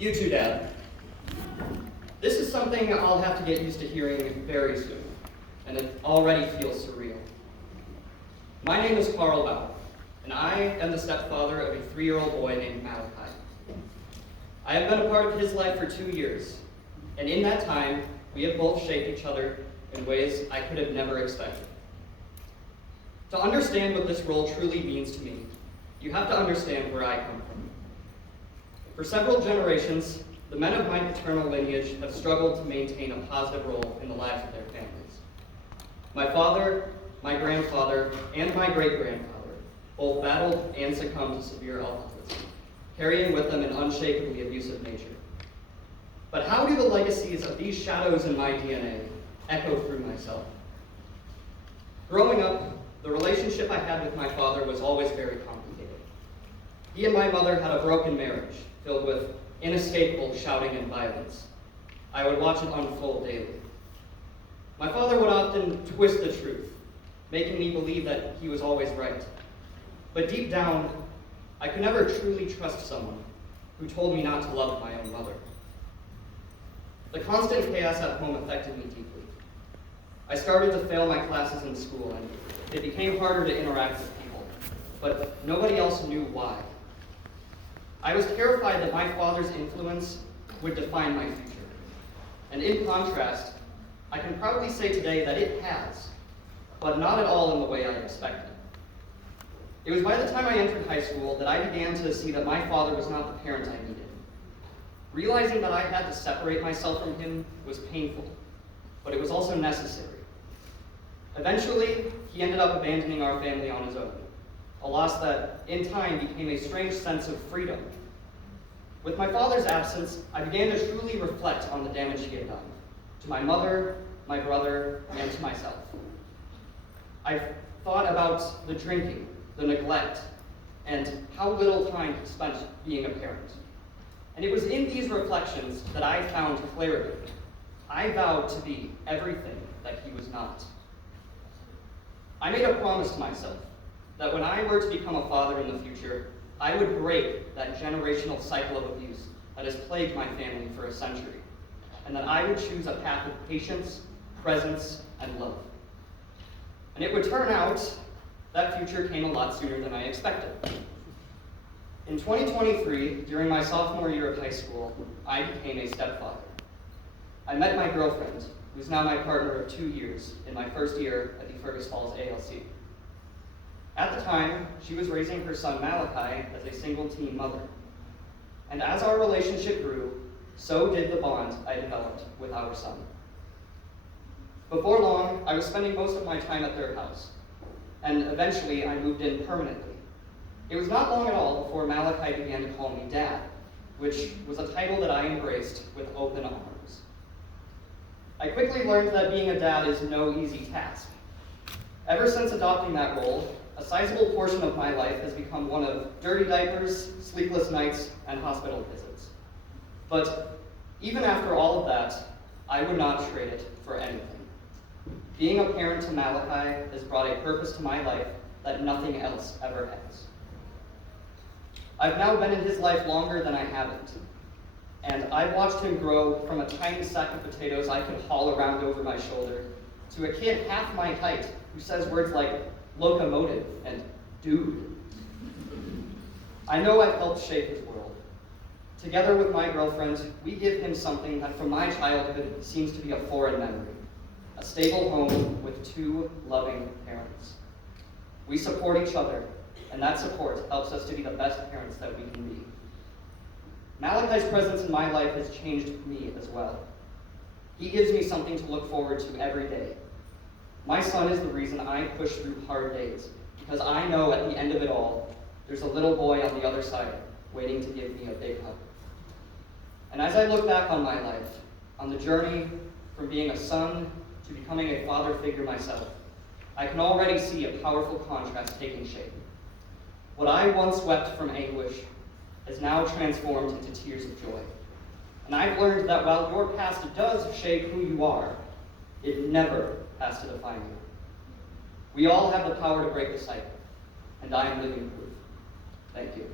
You too, Dad. This is something I'll have to get used to hearing very soon, and it already feels surreal. My name is Karl Baur, and I am the stepfather of a 3-year-old boy named Malachi. I have been a part of his life for 2 years, and in that time, we have both shaped each other in ways I could have never expected. To understand what this role truly means to me, you have to understand where I come from. For several generations, the men of my paternal lineage have struggled to maintain a positive role in the lives of their families. My father, my grandfather, and my great-grandfather both battled and succumbed to severe alcoholism, carrying with them an unshakably abusive nature. But how do the legacies of these shadows in my DNA echo through myself? Growing up, the relationship I had with my father was always very complicated. He and my mother had a broken marriage filled with inescapable shouting and violence. I would watch it unfold daily. My father would often twist the truth, making me believe that he was always right. But deep down, I could never truly trust someone who told me not to love my own mother. The constant chaos at home affected me deeply. I started to fail my classes in school, and it became harder to interact with people, but nobody else knew why. I was terrified that my father's influence would define my future. And in contrast, I can proudly say today that it has, but not at all in the way I expected. It was by the time I entered high school that I began to see that my father was not the parent I needed. Realizing that I had to separate myself from him was painful, but it was also necessary. Eventually, he ended up abandoning our family on his own, a loss that, in time, became a strange sense of freedom. With my father's absence, I began to truly reflect on the damage he had done, to my mother, my brother, and to myself. I thought about the drinking, the neglect, and how little time he spent being a parent. And it was in these reflections that I found clarity. I vowed to be everything that he was not. I made a promise to myself that when I were to become a father in the future, I would break that generational cycle of abuse that has plagued my family for a century, and that I would choose a path of patience, presence, and love. And it would turn out that future came a lot sooner than I expected. In 2023, during my sophomore year of high school, I became a stepfather. I met my girlfriend, who's now my partner of 2 years, in my first year at the Fergus ALC. At the time, she was raising her son Malachi as a single-teen mother. And as our relationship grew, so did the bond I developed with our son. Before long, I was spending most of my time at their house, and eventually I moved in permanently. It was not long at all before Malachi began to call me Dad, which was a title that I embraced with open arms. I quickly learned that being a dad is no easy task. Ever since adopting that role, a sizable portion of my life has become one of dirty diapers, sleepless nights, and hospital visits. But even after all of that, I would not trade it for anything. Being a parent to Malachi has brought a purpose to my life that nothing else ever has. I've now been in his life longer than I haven't, and I've watched him grow from a tiny sack of potatoes I could haul around over my shoulder to a kid half my height who says words like locomotive and dude. I know I've helped shape his world. Together with my girlfriend, we give him something that from my childhood seems to be a foreign memory: a stable home with 2 loving parents. We support each other, and that support helps us to be the best parents that we can be. Malachi's presence in my life has changed me as well. He gives me something to look forward to every day. My son is the reason I push through hard days, because I know at the end of it all, there's a little boy on the other side waiting to give me a big hug. And as I look back on my life, on the journey from being a son to becoming a father figure myself, I can already see a powerful contrast taking shape. What I once wept from anguish has now transformed into tears of joy. And I've learned that while your past does shape who you are, it never has to define you. We all have the power to break the cycle, and I am living proof. Thank you.